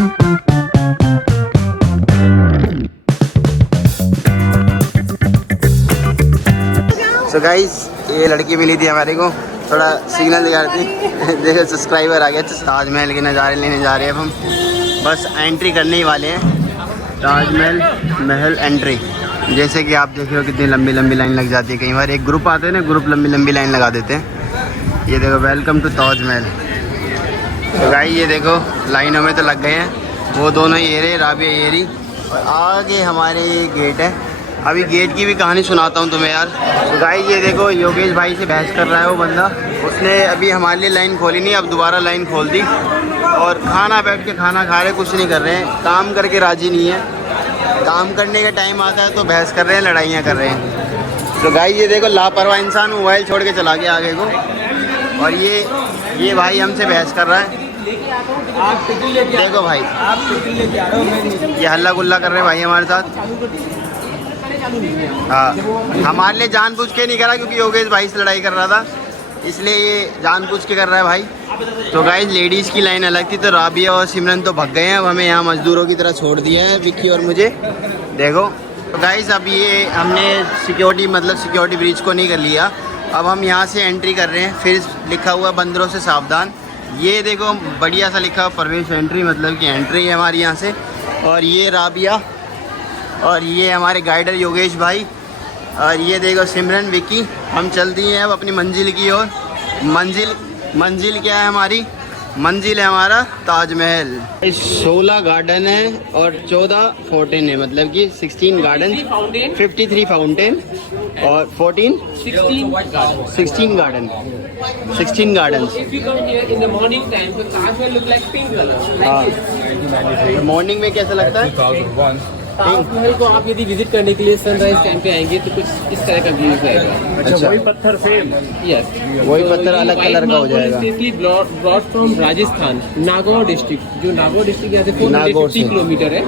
So guys ये लड़की मिली थी हमारे को, थोड़ा सिग्नल दे रही थी। देखो सब्सक्राइबर आ गए। तो ताजमहल के नज़ारे लेने जा रहे हैं अब हम, बस एंट्री करने ही वाले हैं। ताजमहल महल एंट्री। जैसे कि आप देख रहे हो कितनी लंबी लंबी लाइन लग जाती है। कई बार एक ग्रुप आते हैं ना, ग्रुप लंबी लंबी लाइन लगा देते हैं। ये देखो वेलकम टू ताजमहल। तो गाइस ये देखो लाइनों में तो लग गए हैं। वो दोनों ये रहे, राबिया ये रही, और आगे हमारे ये गेट है। अभी गेट की भी कहानी सुनाता हूँ तुम्हें यार। तो गाइस ये देखो योगेश भाई से बहस कर रहा है वो बंदा। उसने अभी हमारे लिए लाइन खोली नहीं, अब दोबारा लाइन खोल दी। और खाना बैठ के खाना खा रहे, कुछ नहीं कर रहे हैं, काम करके राजी नहीं है। काम करने का टाइम आता है तो बहस कर रहे हैं, लड़ाइयाँ कर रहे हैं। तो गाइस ये देखो लापरवाह इंसान मोबाइल छोड़ के चला गया आगे को। और ये भाई हमसे बहस कर रहा है। देखो भाई ये हल्ला गुल्ला कर रहे हैं भाई हमारे साथ। हाँ हमारे लिए जानबूझ के नहीं करा, क्योंकि योगेश भाई से लड़ाई कर रहा था, इसलिए ये जानबूझ के कर रहा है भाई। तो गाइस लेडीज़ की लाइन अलग थी, तो राबिया और सिमरन तो भग गए हैं। अब हमें यहाँ मजदूरों की तरह छोड़ दिया है विक्की और मुझे। देखो तो गाइस अब ये हमने सिक्योरिटी ब्रीच को नहीं कर लिया। अब हम यहाँ से एंट्री कर रहे हैं। फिर लिखा हुआ बंदरों से सावधान। ये देखो बढ़िया सा लिखा हुआ प्रवेश एंट्री, मतलब कि एंट्री है हमारी यहाँ से। और ये राबिया और ये हमारे गाइडर योगेश भाई, और ये देखो सिमरन विक्की। हम चल दिए हैं अब अपनी मंजिल की ओर। मंजिल क्या है हमारी? मंजिल है हमारा ताजमहल। 16 गार्डन है और 14 फाउंटेन है, मतलब कि 16 गार्डन, 53 फाउंटेन और 16 गार्डन। मॉर्निंग में कैसा लगता है? ताजमहल को आप यदि विजिट करने के लिए सनराइज टाइम पे आएंगे तो कुछ इस तरह का व्यू रहेगा। अच्छा वही पत्थर सेम, यस वही पत्थर अलग कलर का हो जाएगा। Broad from Rajasthan, Nagaur district. जो नागौर डिस्ट्रिक्ट यहाँ से 450 किलोमीटर है।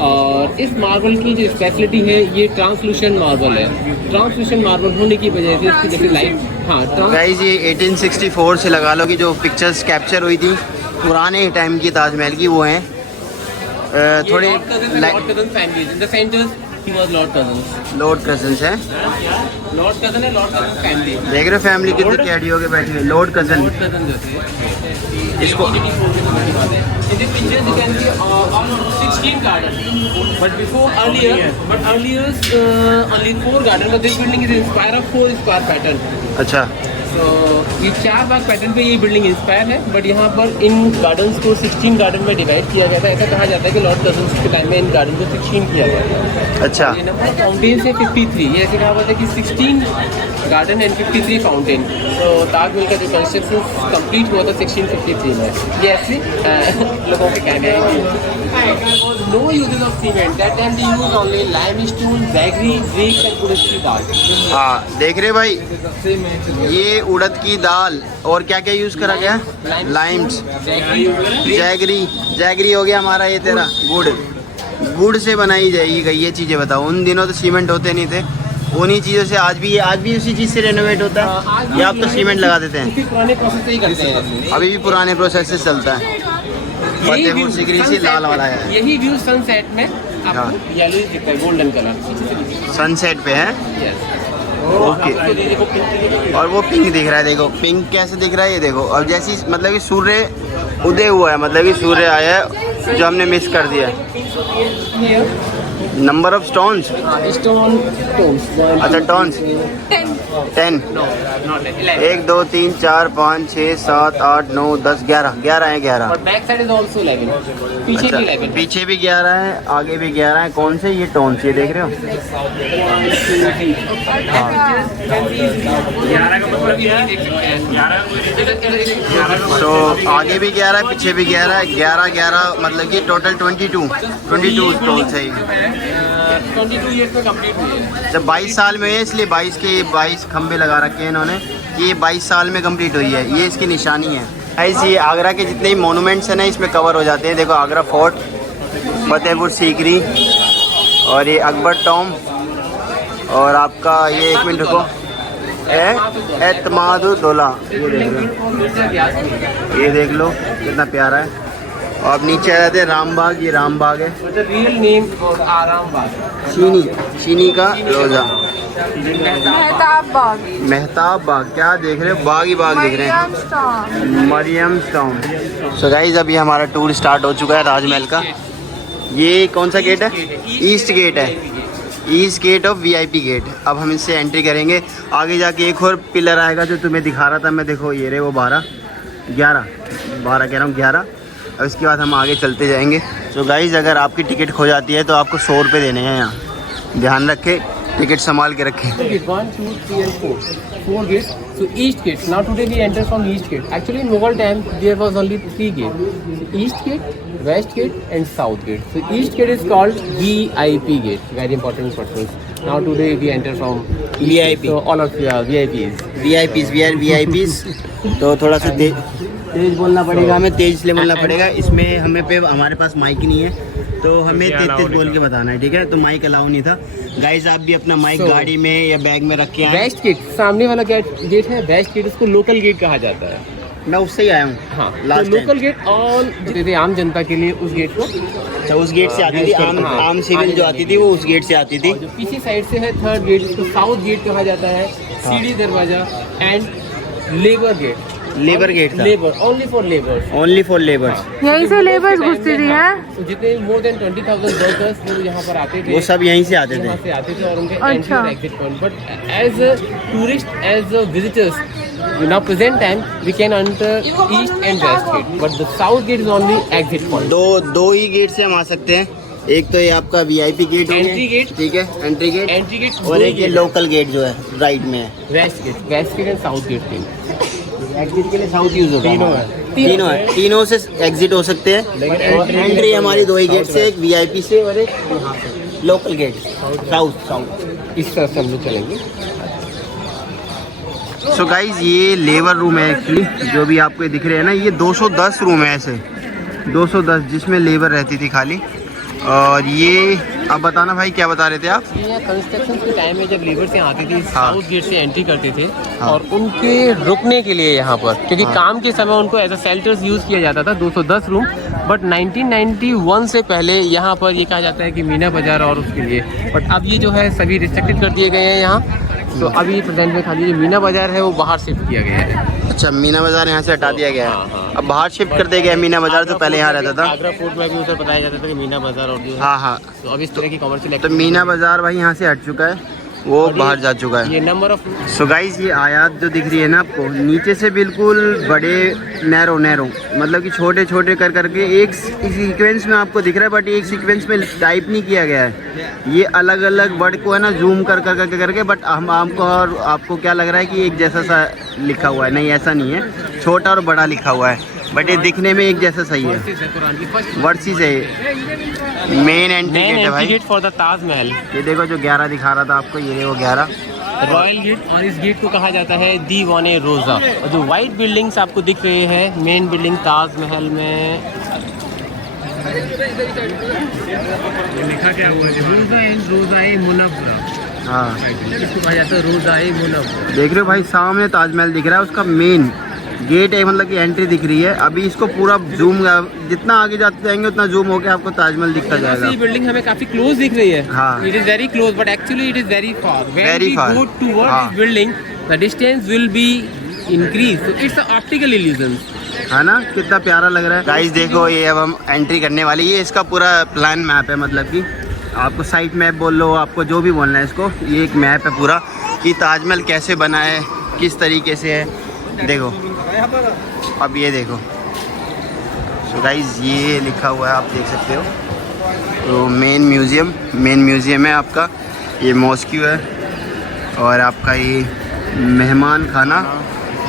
और इस मार्बल की जो स्पेशलिटी है, ये ट्रांसलूशन मार्बल है। ट्रांसलूशन मार्बल होने की वजह से इसकी जैसे लाइट, हाँ गाइस ये 1864 से लगा लो कि जो पिक्चर्स कैप्चर हुई थी पुराने टाइम की ताजमहल की, वो हैं थोड़े लॉर्ड कजन्स है। लॉर्ड कजन है, लॉर्ड कजन फैमिली। देख रहे हो फैमिली कितनी कैडी होके बैठी है। लॉर्ड कजन इसको In this picture you can see all 16 gardens. But earlier only 4 gardens. But this building is inspired of 4 square pattern. अच्छा तो ये 4 बाग पैटर्न पे ये बिल्डिंग इंस्पायर है। बट यहाँ पर इन गार्डन्स को 16 गार्डन में डिवाइड किया गया था। ऐसा कहा जाता है कि लॉर्ड कजन्स के टाइम में इन गार्डन को 16 किया गया था। अच्छा ये नंबर फाउंटेन से 53, ये ऐसे कहा हुआ था कि 16 गार्डन एंड 53 फाउंटेन। तो ताजमहल का जो कंस्ट्रक्शन कंप्लीट हुआ था 1653 में। ये ऐसे लोगों के कहने हैं। No uses of cement. That time they use only limestone, jaggery, brick and urad की दाल। हाँ देख रहे भाई, ये उड़द की दाल और क्या क्या यूज़ करा गया? लाइम्स, जैगरी हो गया हमारा ये तेरा गुड़ से बनाई जाएगी ये चीज़ें। बताओ उन दिनों तो सीमेंट होते नहीं थे, उन्हीं चीज़ों से आज भी उसी चीज़ से रेनोवेट होता है। या आप तो सीमेंट लगा देते हैं? पुराने प्रोसेस से ही करते हैं। अभी भी पुराने प्रोसेस से चलता है। फतेहपुर सीकरी से लाल वाला है। यही व्यू सनसेट में आपको येलो दिखता है, गोल्डन कलर सनसेट पे है। ओके और वो पिंक दिख रहा है। देखो पिंक कैसे दिख रहा है, ये देखो। अब जैसी मतलब कि सूर्य उदय हुआ है, मतलब कि सूर्य आया है जो हमने मिस कर दिया। नंबर ऑफ स्टोन्स, अच्छा टोन्स 10। 1 2 3 4 5 6 7 8 9 10 11 है 11। और बैक साइड इज आल्सो 11, पीछे भी 11, पीछे भी 11 है, आगे भी 11 है। कौन से? ये टोन्स, ये देख रहे हो? तो आगे भी 11 है, पीछे भी 11 है। 11 मतलब कि टोटल 22 टोन्स है। 22 ईयर्स में कंप्लीट हुई है। जब 22 साल में है, इसलिए 22 खंबे लगा रखे हैं इन्होंने कि ये 22 साल में कंप्लीट हुई है। ये इसकी निशानी है। ऐसी आगरा के जितने भी मोनूमेंट्स हैं ना, इसमें कवर हो जाते हैं। देखो आगरा फोर्ट, फतेहपुर सीकरी, और ये अकबर टॉम, और आपका ये 1 मिनट रुको, एतमादुद्दौला। ये देख लो कितना प्यारा है। अब नीचे आ जाते हैं रामबाग। ये रामबाग है, The real name was Aram Bagh. चीनी का रोजा। मेहताब बाग, मेहताब बाग, क्या देख रहे हो? बाग ही बाग दिख रहे मरियम स्टॉम। हैं। मरियम स्टोन। सो गाइस अभी हमारा टूर स्टार्ट हो चुका है राजमहल का। ये कौन सा गेट है? ईस्ट गेट है, east gate of VIP gate. अब हम इससे एंट्री करेंगे। आगे जाके एक और पिलर आएगा जो तुम्हें दिखा रहा था मैं, देखो ये रहे वो 12 कह रहा हूँ 11। अब इसके बाद हम आगे चलते जाएंगे। तो गाइस अगर आपकी टिकट खो जाती है तो आपको 100 रुपये देने हैं यहाँ, ध्यान रखें, टिकट संभाल के रखें। Gate 1, 2, 3 and 4. 4 gates. So east gate. Now today we enter from east gate. Actually in Mughal time there was only 3 gates. So east gate, west gate and south gate. So east gate is called VIP gate. Very important purpose. Now today we enter from east VIP. Gate. So all of you are VIPs. VIPs, we are VIPs। तो थोड़ा सा तेज बोलना पड़ेगा, हमें तेज इसलिए बोलना पड़ेगा, इसमें हमारे पास माइक नहीं है तो हमें तेज बोल के बताना है, ठीक है? तो माइक अलाउ नहीं था। गाइस आप भी अपना माइक गाड़ी में या बैग में रख के आए। वेस्ट गेट सामने वाला गेट है वेस्ट गेट, उसको लोकल गेट कहा जाता है। मैं उससे ही आया हूँ। हाँ, लास्ट तो लोकल गेट ऑल देते आम जनता के लिए उस गेट को। अच्छा, उस गेट से आती थी आम सिविल जो आती थी वो उस गेट से आती थी। और जो पीछे साइड से है थर्ड गेट, उसको साउथ गेट कहा जाता है। सीढ़ी दरवाजा and labour gate. Labour gate था, labour only for labour, only for labours. यहीं से लेबर्स घुसती थी हैं। तो जितने मोर देन 20,000 वर्कर्स जो यहाँ पर आते थे वो सब यहीं से आते यहाँ थे। से आते थे और उनके अच्छा। एंट्री और exit point. But as a tourist, as a visitors now present time we can enter east and west gate, but the south gate is only exit point. दो ही गेट से हम आ सकते हैं। एक तो ये आपका VIP गेट, एंट्री गेट, ठीक है, एंट्री गेट, और एक ये गेट लोकल गेट जो है राइट में है। West gate and south gate के एग्जिट के लिए साउथ यूज होगा। तीनों है। तीनों से एग्जिट हो सकते हैं। और एंट्री हमारी 2 ही गेट से, एक VIP से और एक यहाँ से लोकल गेट साउथ। इस तरह से हम लोग चलेंगे। सो गाइज ये लेबर रूम है एक्चुअली, जो भी आपको ये दिख रहे हैं ना, ये 210 रूम है ऐसे, 210 जिसमें लेबर रहती थी खाली। और ये अब बताना भाई, क्या बता रहे थे आप? ये कंस्ट्रक्शन के टाइम में जब लेबर से आते थे हाँ। साउथ गेट से एंट्री करते थे हाँ। और उनके रुकने के लिए यहाँ पर, क्योंकि काम के समय उनको एज अ शेल्टर्स यूज़ किया जाता था 210 रूम। बट 1991 से पहले यहाँ पर ये कहा जाता है कि मीना बाज़ार और उसके लिए, बट अब ये जो है सभी रिस्ट्रिक्टेड कर दिए गए हैं यहाँ। तो अभी प्रेजेंट में खाली जो मीना बाज़ार है वो बाहर शिफ्ट किया गया है। अच्छा, मीना बाजार यहाँ से हटा दिया गया हाँ, है, हाँ। अब बाहर शिफ्ट कर दिया गया है। मीना बाजार तो पहले यहाँ रहता था। आगरा फोर्ट में भी उधर बताया जाता था कि मीना बाज़ार और जो है, हाँ। तो अब इस तरह की कमर्शियल तो मीना बाजार भाई यहाँ से हट चुका है, वो बाहर जा चुका है। ये नंबर ऑफ। सो गाइस ये आयात जो दिख रही है ना आपको, नीचे से बिल्कुल बड़े नैरो मतलब कि छोटे छोटे कर करके एक सीक्वेंस में आपको दिख रहा है, बट एक सीक्वेंस में टाइप नहीं किया गया है। ये अलग अलग वर्ड को है ना जूम कर करके, बट हम आपको क्या लग रहा है कि एक जैसा सा लिखा हुआ है? नहीं, ऐसा नहीं है, छोटा और बड़ा लिखा हुआ है, बट ये दिखने में एक जैसा सही है। वर्सेस है मेन एंट्री गेट है भाई। Get for the Taj Mahal. ये देखो जो 11 दिखा रहा था आपको, ये वो 11 रॉयल गेट, और इस गेट को कहा जाता है दीवाने रोज़ा। और जो वाइट बिल्डिंग्स आपको दिख रहे हैं, मेन बिल्डिंग ताजमहल में लिखा क्या हुआ है? रोज़ा-ए मुनव्वरा। हाँ, इसको कहा जाता है रोज़ा-ए मुनव्वरा। देख रहे हो भाई सामने ताजमहल दिख रहा है, उसका मेन गेट है, मतलब कि एंट्री दिख रही है। अभी इसको पूरा जूम, जितना आगे जाते जाएंगे उतना जूम होकर आपको ताजमहल दिखता जाएगा। ये बिल्डिंग हमें काफी क्लोज दिख रही है। हाँ। It is very close but actually it is very far. Very far. Go toward हाँ। This building the distance will be increase, so it's a optical illusion. है ना, कितना प्यारा लग रहा है। गाइस देखो ये अब हम एंट्री करने वाले, ये इसका पूरा प्लान मैप है, मतलब कि आपको साइट मैप बोल लो, आपको जो भी बोलना है इसको, ये एक मैप है पूरा कि ताजमहल कैसे बना है, किस तरीके से है। देखो अब ये देखो, सो गाइस ये लिखा हुआ है, आप देख सकते हो। तो मेन म्यूज़ियम है आपका, ये मॉस्क्यू है, और आपका ये मेहमान खाना,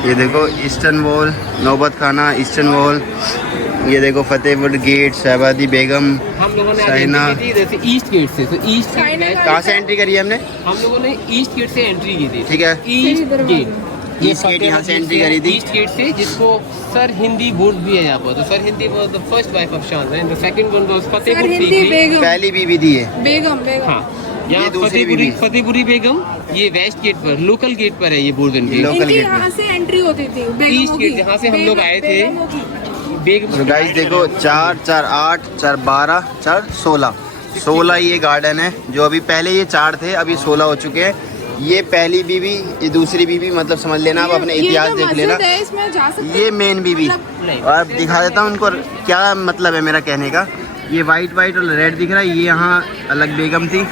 ये देखो ईस्टर्न वॉल, नौबत खाना, ईस्टर्न वॉल, ये देखो फतेहपुर गेट, शहबादी बेगम, हम लोगों ने साइना। जैसे ईस्ट गेट से, तो ईस्ट कहाँ से एंट्री करी है हमने? हम लोगों ने ईस्ट गेट से एंट्री की थी। ठीक है, ईस्ट गेट, ईस्ट गेट यहाँ से एंट्री करी थी। ईस्ट गेट से, जिसको सर हिंदी बोर्ड भी है यहाँ पर। तो sir Hindi was the first wife of Shahjahan and the second one was Fatehpur Sikri. पहली बीवी थी ये। बेगम हाँ, यहाँ ये दूसरी बीवी। फतेहपुरी बेगम, ये वेस्ट गेट पर, लोकल गेट पर है ये बोर्डन गेट। लोकल गेट यहाँ से एंट्री होती थी ईस्ट गेट जहाँ से हम लोग आए थे, बेग तो गाइस देखो 4 4 8 4 12 4 16 ये गार्डन है। जो अभी पहले ये 4 थे, अभी 16 हो चुके हैं। ये पहली बीबी, ये दूसरी बीबी, मतलब समझ लेना आप, अपने इतिहास देख लेना। इसमें जा सकते ये मेन बीबी, और दिखा देता हूँ उनको क्या मतलब है मेरा कहने का। ये वाइट वाइट और रेड दिख रहा है, ये यहाँ अलग बेगम थी,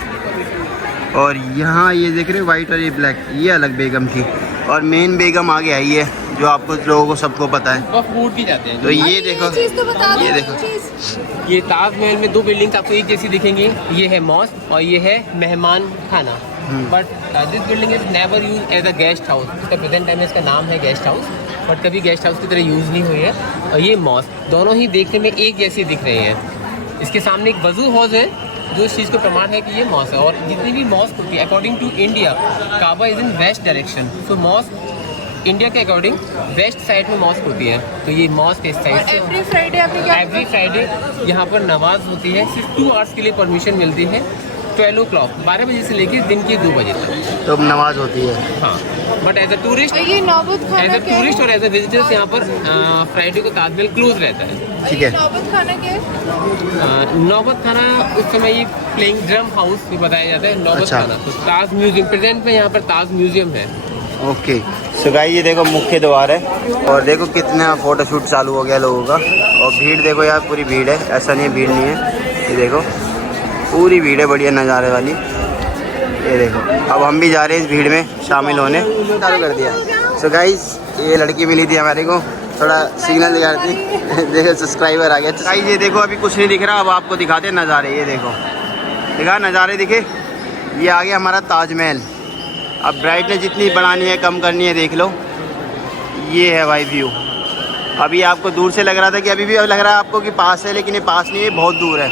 और यहाँ ये देख रहे हो वाइट और ये ब्लैक, ये अलग बेगम थी, और मेन बेगम आगे आई है जो आपको लोगों को सबको पता है। वो फूड की जाते हैं। तो ये देखो, ये देखो, ये ताजमहल में 2 बिल्डिंग्स आपको एक जैसी दिखेंगी। ये है मॉस्क और ये है मेहमान खाना। But this building is never use as a guest house. इसका प्रेजेंट टाइम में इसका नाम है गेस्ट हाउस, बट कभी गेस्ट हाउस की तरह यूज़ नहीं हुई है। और ये मॉस्क दोनों ही देखने में एक जैसे दिख रहे हैं। इसके सामने एक वजू हाउस है जो इस चीज़ को प्रमाण है कि ये मॉस्क है। और जितनी भी मॉस्क होती है according to India, Kaaba is in west direction. So mosque India के अकॉर्डिंग वेस्ट साइड में मॉस्क होती है। तो ये मॉस्क इस साइड से। एवरी फ्राइडे आपने क्या एवरी फ्राइडे यहाँ पर नमाज होती है। सिर्फ 2 आवर्स के लिए परमिशन मिलती है। 12 o'clock 12 बजे से लेकर दिन के 2 बजे तक तो नमाज होती है। हाँ, बट एज अ टूरिस्ट, ये नौबत खाना एज अ क्या है? टूरिस्ट और एज अ विजिटर्स यहाँ पर फ्राइडे को ताजमहल क्लोज रहता है। ठीक है। नौबत खाना क्या है? नौबत खाना उस समय ये प्लेइंग ड्रम हाउस भी बताया जाता है। नौबत अच्छा। खाना तो ताज म्यूजियम प्रेजेंट में यहाँ पर ताज म्यूजियम है। ओके, सो गाइस ये देखो मुख्य द्वार है, और देखो कितना फोटोशूट चालू हो गया लोगों का। और भीड़ देखो यार, पूरी भीड़ है, ऐसा नहीं भीड़ नहीं है। ये देखो पूरी भीड़ है, बढ़िया नज़ारे वाली। ये देखो अब हम भी जा रहे हैं इस भीड़ में शामिल होने। चालू कर दिया। सो गाइस ये लड़की मिली थी हमारे को, थोड़ा सिग्नल दिखा रही थी। देखो सब्सक्राइबर आ गया। गाइस ये देखो अभी कुछ नहीं दिख रहा, अब आपको दिखाते हैं नज़ारे। ये देखो, दिखा नज़ारे दिखे। ये आ गया हमारा ताजमहल। अब ब्राइटनेस जितनी बढ़ानी है कम करनी है, देख लो। ये है भाई व्यू। अभी आपको दूर से लग रहा था कि अभी भी लग रहा है आपको कि पास है, लेकिन ये पास नहीं है, बहुत दूर है।